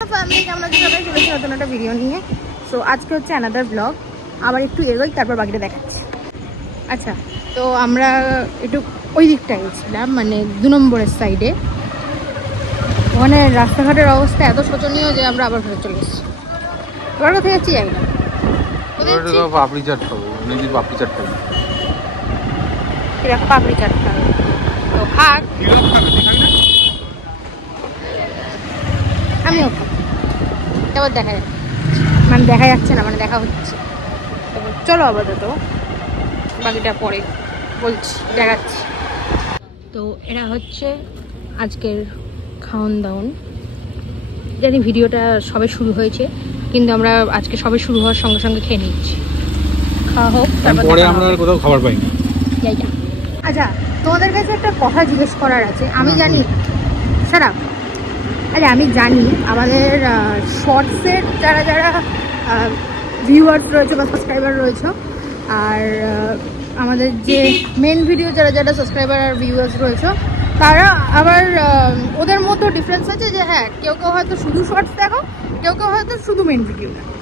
আমরা সবাই চলেছি নতুন একটা ভিডিও নিয়ে। সো আজকে হচ্ছে অ্যানাদার ব্লগ। আবার একটু এগোই, তারপর বাকিটা দেখাচ্ছি। আচ্ছা, তো আমরা একটু ওই দিকটায় গেছিলাম, মানে 2 নম্বরের সাইডে। ওখানে রাস্তাঘাটের অবস্থা এত শোচনীয় যে আমরা আবার ফেরত চলে এসেছি। এবার কোথায় যাচ্ছি জানি না। পাপড়ি চাট খাবো, পাপড়ি চাট খাবো, পাপড়ি চাট খাবো তো খাক, আমিও খাবো। এবার দেখা যাচ্ছে, মানে দেখা যাচ্ছে না, মানে দেখা হচ্ছে। চলো আপাতত বাকিটা পরে বলছি, দেখাচ্ছি। তো এরা হচ্ছে আজকের খাওয়ান দাওয়ান। জানি ভিডিওটা সবে শুরু হয়েছে, কিন্তু আমরা আজকে সবে শুরু হওয়ার সঙ্গে সঙ্গে খেয়ে নিচ্ছি। খাওয়া হোক, তারপরে আমরা কোথাও খাবার পাই না। আচ্ছা, তোমাদের কাছে একটা কথা জিজ্ঞেস করার আছে। আমি জানি সারা, আরে আমি জানি আমাদের শর্টসের যারা যারা ভিউয়ার্স রয়েছে বা সাবস্ক্রাইবার রয়েছে, আর আমাদের যে মেন ভিডিও যারা যারা সাবস্ক্রাইবার আর ভিউয়ার্স রয়েছে, তারা আবার ওদের মধ্যে ডিফারেন্স আছে যে হ্যাঁ, কেউ কেউ হয়তো শুধু শর্টস দেখো, কেউ কেউ হয়তো শুধু মেন ভিডিও দেখো।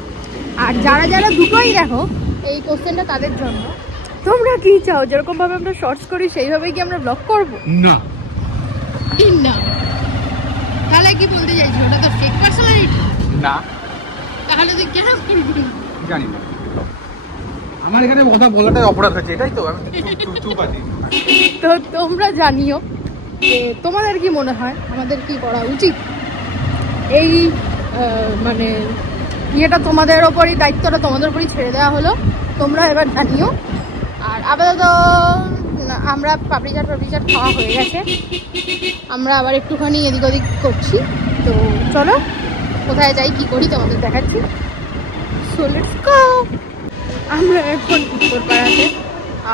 আর যারা যারা দুটোই দেখো, এই কোশ্চেনটা তাদের জন্য। তোমরা কি চাও যেরকম ভাবে আমরা শর্টস করি সেইভাবেই কি আমরা ব্লগ করবো? না না, তাহলে কি বলতে চাইছি? ওটা তো ফেক পার্সোনালিটি না। তাহলে তুই কেন করবি? জানি না, আমার এখানে কথা বলাটাই অপরাধ হচ্ছে, এটাই তো আমি চুপ আছি। তো তোমরা জানিও যে তোমাদের কি মনে হয় আমাদের কি করা উচিত। এই মানে ইয়েটা তোমাদের ওপরই, দায়িত্বটা তোমাদের ওপরই ছেড়ে দেওয়া হলো। তোমরা এবার জানিও। আর আপাতত আমরা পাপড়ি চাট খাওয়া হয়ে গেছে। আমরা আবার একটুখানি এদিক ওদিক করছি। তো চলো কোথায় যাই, কি করি তোমাদের দেখাচ্ছি। So let's go. আমরা এখন উত্তরপাড়াতে।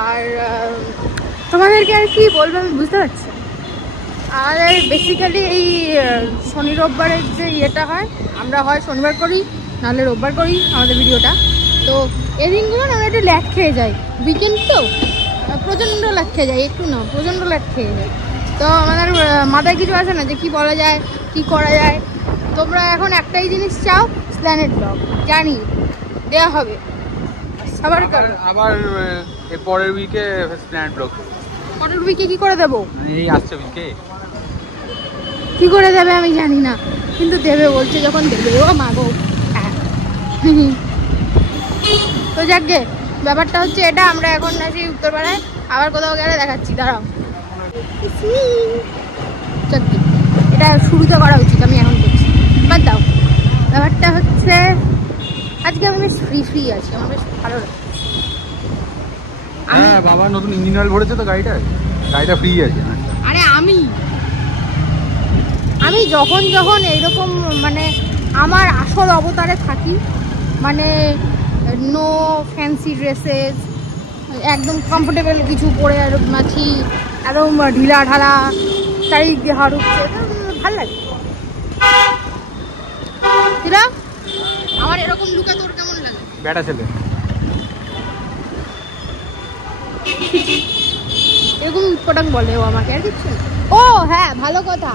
আর তোমাদেরকে আর কি বলবো আমি বুঝতে পারছি। আর বেসিক্যালি এই শনি রোববারের যে ইয়েটা হয়, আমরা হয় শনিবার করি, নাহলে রোববার করি আমাদের ভিডিওটা। তো এই দিনগুলো না আমরা একটু ল্যাট খেয়ে যাই। উইকেন্ড তো প্রচণ্ড ল্যাট খেয়ে যাই, একটু না প্রচণ্ড ল্যাট খেয়ে যাই। তো আমাদের মাথায় কিছু আসে না যে কি বলা যায়, কি করা যায়। তোমরা এখন একটাই জিনিস চাও, স্প্ল্যানেড ব্লগ। জানি দেওয়া হবে সবার কারণ। আবার এর পরের উইকে স্প্ল্যানেড ব্লগ। পরের উইকে কি করে দেবো? এই আসছে উইকে কি করে দেবে আমি জানি না, কিন্তু দেবে বলছে যখন দেবে। ও মাগো। তো যাকগে, ব্যাপারটা হচ্ছে এটা। আমরা এখন আছি উত্তরপাড়ায়, আবার কোথাও গেলে দেখাচ্ছি। দাঁড়াও, যাকগে এটা শুরুতে করা উচিত, আমি এখন করছি। বাদ দাও। ব্যাপারটা হচ্ছে আজকে আমি বেশ ফ্রি আছি, আমার বেশ ভালো লাগছে। হ্যাঁ, বাবা নতুন ইঞ্জিন অয়েল ভরেছে তো গাড়িটা ফ্রি আছে। আরে আমি যখন এইরকম মানে আমার আসল অবতারে থাকি, মানে নো ফ্যান্সি ড্রেসেস, একদম কমফোর্টেবল কিছু পরে আর মাছি, একদম ঢিলা ঢালা, চারিদিক দিয়ে হাড় উঠছে, ভাল লাগে। আমার এরকম লুকা তোর কেমন লাগে? বেটা ছেলে এরকম উৎপটাং বলে ও আমাকে, আর কিছু। ও হ্যাঁ, ভালো কথা।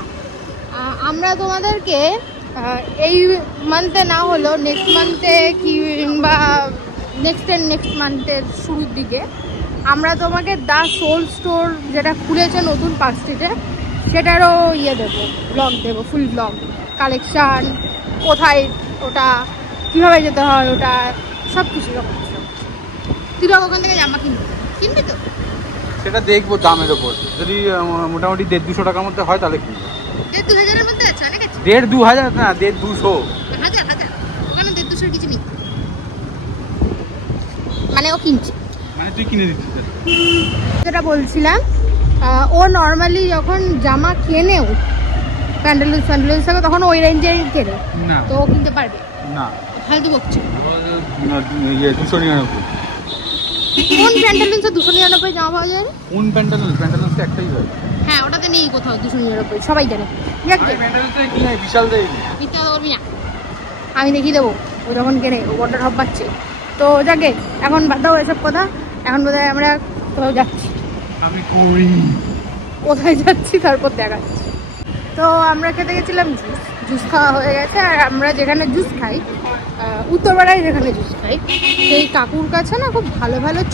আমরা তোমাদেরকে এই মান্থে না হলো নেক্সট মান্থে কিংবা নেক্সট মান্থের শুরুর দিকে আমরা তোমাকে দ্য সোল স্টোর যেটা খুলেছে নতুন পার্ক স্ট্রিটে, সেটারও ইয়ে দেবো, ব্লগ দেবো, ফুল ব্লগ, কালেকশান, কোথায় ওটা, কীভাবে যেতে হয় ওটা, সব কিছু রকম। তুই ওখান থেকে জামা কিনবি তো? সেটা দেখবো দামের ওপর। যদি মোটামুটি 150-200 টাকার মধ্যে হয় তাহলে কিনবো। 1,000-2,000 মধ্যে আছে, অনেক আছে। 1,500-2,000 না, 1,200 হাজার। ওখানে 1,200 কিছু নেই, মানে ও কিনছে, মানে তুই কিনে দিচ্ছিস। যেটা বলছিলাম, ও নর্মালি যখন জামা কেনেও প্যান্ডেলুস থাকে, তখন ওই রেঞ্জেরই কেনে না, তো ও কিনতে পারবে না। ফালতু বকছে। 299। কোন প্যান্ডেলুসে 299 জামা পাওয়া যায়? কোন প্যান্ডেলুস একটাই হয়। হ্যাঁ, ওটাতে নেই কোথাও 299, সবাই জানে। বিশাল দেয়, মিথ্যা করবি না, আমি দেখিয়ে দেবো। ও যখন কেনে ও বড় ঢপ পাচ্ছে। তো যাকে এখন বাদ দাও এসব কথা। এখন বোধহয় আমরা কোথাও যাচ্ছি। আমি করি কোথায় যাচ্ছি তারপর দেখাচ্ছি। তো আমরা খেতে গেছিলাম জুস। জুস খাওয়া হয়ে গেছে। আর আমরা যেখানে জুস খাই, উত্তরপাড়ায় যেখানে জুস খাই, সেই কাকুর কাছে না খুব ভালো ভালো